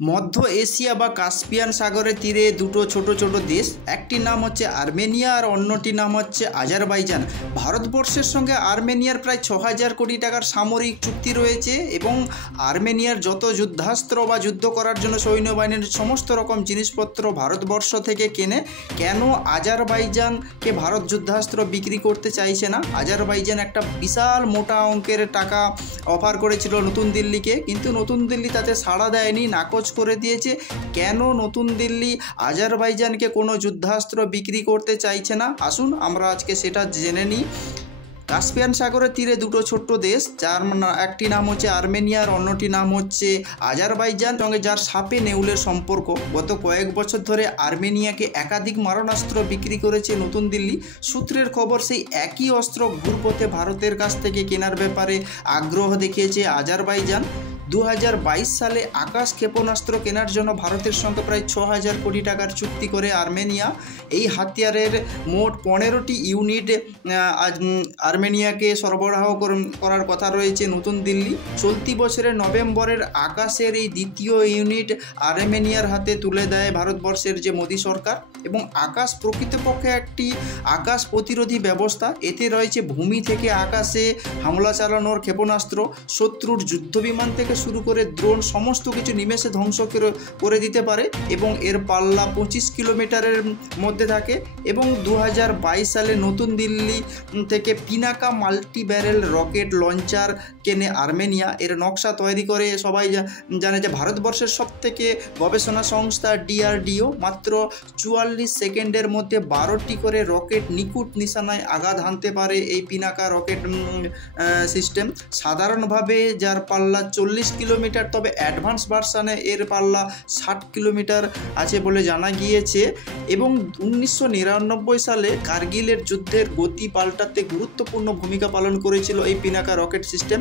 মধ্য এশিয়া বা কাস্পিয়ান সাগরের তীরে দুটো ছোট ছোট দেশ, একটির নাম হচ্ছে আর্মেনিয়া আর অন্যটির নাম হচ্ছে আজারবাইজান। ভারতবর্ষের সঙ্গে আর্মেনিয়ার প্রায় ৬,০০০ কোটি টাকার সামরিক চুক্তি রয়েছে এবং আর্মেনিয়ার যত যুদ্ধাস্ত্র বা যুদ্ধ করার জন্য সৈন্যবাহিনীর সমস্ত রকম জিনিসপত্র ভারতবর্ষ থেকে কেনে। কেন আজারবাইজানকে ভারত যুদ্ধাস্ত্র বিক্রি করতে চাইছে না? আজারবাইজান একটা বিশাল মোটা অঙ্কের টাকা অফার করেছিল নতুন দিল্লিকে, কিন্তু নতুন দিল্লি তাতে সাড়া দেয়নি, নাকচ করে দিয়েছে। কেন নতুন দিল্লি আজারবাইজানকে কোনো যুদ্ধাস্ত্র বিক্রি করতে চাইছে না? আসুন আমরা আজকে সেটা জেনে নিই। কাস্পিয়ান সাগরের তীরে দুটো ছোট্ট দেশ, যার একটি নাম হচ্ছে আর্মেনিয়া আর অন্যটি নাম হচ্ছে আজারবাইজান, সঙ্গে যার সাপে নেউলের সম্পর্ক। গত কয়েক বছর ধরে আর্মেনিয়াকে একাধিক মারণাস্ত্র বিক্রি করেছে নতুন দিল্লি। সূত্রের খবর, সেই একই অস্ত্র ঘুরপথে ভারতের কাছ থেকে কেনার ব্যাপারে আগ্রহ দেখিয়েছে আজারবাইজান। 2022 সালে আকাশ ক্ষেপণাস্ত্র কেনার জন্য ভারতের সঙ্গে প্রায় ৬,০০০ কোটি টাকার চুক্তি করে আর্মেনিয়া। এই হাতিয়ারের মোট 15টি ইউনিট আর্মেনিয়াকে সরবরাহ করার কথা রয়েছে নতুন দিল্লি। চলতি বছরের নভেম্বরের আকাশের এই দ্বিতীয় ইউনিট আর্মেনিয়ার হাতে তুলে দেয় ভারতবর্ষের যে মোদী সরকার। এবং আকাশ প্রকৃতপক্ষে একটি আকাশ প্রতিরোধী ব্যবস্থা। এতে রয়েছে ভূমি থেকে আকাশে হামলা চালানোর ক্ষেপণাস্ত্র, শত্রুর যুদ্ধবিমান থেকে শুরু করে ড্রোন, সমস্ত কিছু নিমেষে ধ্বংস করে দিতে পারে এবং এর পাল্লা 25 কিলোমিটারের মধ্যে থাকে। এবং 2022 সালে নতুন দিল্লি থেকে Pinaka multi barrel rocket launcher কেনে আর্মেনিয়া। এর নকশা তৈরি করে সবাই জানে যে ভারতবর্ষের সবথেকে গবেষণা সংস্থা DRDO। মাত্র 44 সেকেন্ডের মধ্যে 12টি করে রকেট নিখুঁত নিশানায় আঘাত হানতে পারে এই পিনাকা রকেট সিস্টেম। সাধারণভাবে যার পাল্লা 40 কিলোমিটার, তবে অ্যাডভান্স ভার্সানে এর পাল্লা 60 কিলোমিটার আছে বলে জানা গিয়েছে। এবং 1999 সালে কার্গিলের যুদ্ধের গতি পাল্টাতে গুরুত্বপূর্ণ ভূমিকা পালন করেছিল এই পিনাকা রকেট সিস্টেম।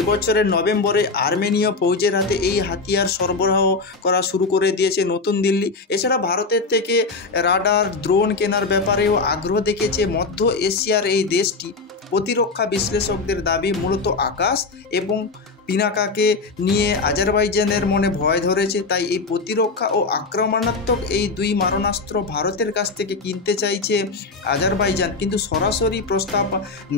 এবছরের নভেম্বরে আর্মেনীয় ফৌজের হাতে এই হাতিয়ার সরবরাহ করা শুরু করে দিয়েছে নতুন দিল্লি। এছাড়া ভারতের থেকে রাডার, ড্রোন কেনার ব্যাপারেও আগ্রহ দেখিয়েছে মধ্য এশিয়ার এই দেশটি। প্রতিরক্ষা বিশ্লেষকদের দাবি, মূলত আকাশ এবং পিনাকাকে নিয়ে আজারবাইজানের মনে ভয় ধরেছে। তাই এই প্রতিরক্ষা ও আক্রমণাত্মক এই দুই মারণাস্ত্র ভারতের কাছ থেকে কিনতে চাইছে আজারবাইজান, কিন্তু সরাসরি প্রস্তাব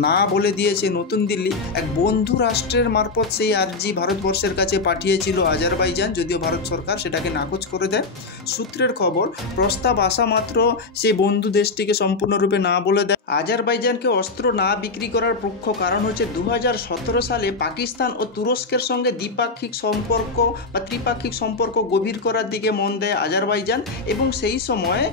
না বলে দিয়েছে নতুন দিল্লি। এক বন্ধু রাষ্ট্রের মারফত সেই আর্জি ভারতবর্ষের কাছে পাঠিয়েছিল আজারবাইজান, যদিও ভারত সরকার সেটাকে নাকচ করে দেয়। সূত্রের খবর, প্রস্তাব আসা মাত্র সেই বন্ধু দেশটিকে সম্পূর্ণরূপে না বলে দেয়। আজারবাইজানকে অস্ত্র না বিক্রি করার মুখ্য কারণ হচ্ছে 2017 সালে পাকিস্তান ও তুরস্কের সঙ্গে দ্বিপাক্ষিক সম্পর্ক বা ত্রিপাক্ষিক সম্পর্ক গভীর করার দিকে মন দেয় আজারবাইজান। এবং সেই সময়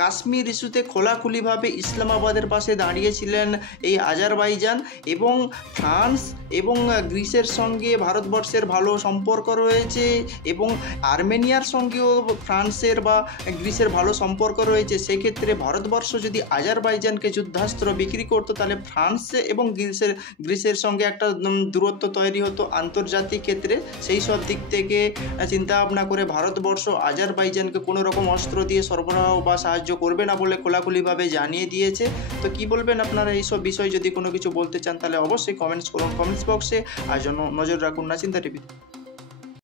কাশ্মীর ইস্যুতে খোলাখুলিভাবে ইসলামাবাদের পাশে দাঁড়িয়েছিলেন এই আজারবাইজান। এবং ফ্রান্স এবং গ্রিসের সঙ্গে ভারতবর্ষের ভালো সম্পর্ক রয়েছে এবং আর্মেনিয়ার সঙ্গেও ফ্রান্সের বা গ্রিসের ভালো সম্পর্ক রয়েছে। সেক্ষেত্রে ভারতবর্ষ যদি আজারবাইজানকে যুদ্ধাস্ত্র বিক্রি করতো, তাহলে ফ্রান্স এবং গ্রিসের সঙ্গে একটা দূরত্ব তৈরি হতো আন্তর্জাতিক ক্ষেত্রে। সেই সব দিক থেকে চিন্তা ভাবনা করে ভারতবর্ষ আজারবাইজানকে কোনো রকম অস্ত্র দিয়ে সরবরাহ বা সাহায্য করবে না বলে খোলাখুলিভাবে জানিয়ে দিয়েছে। তো কি বলবেন আপনারা এইসব বিষয়ে? যদি কোনো কিছু বলতে চান তাহলে অবশ্যই কমেন্টস করুন কমেন্টস বক্সে। আর জন্য নজর রাখুন নাচিন্তা টিভি।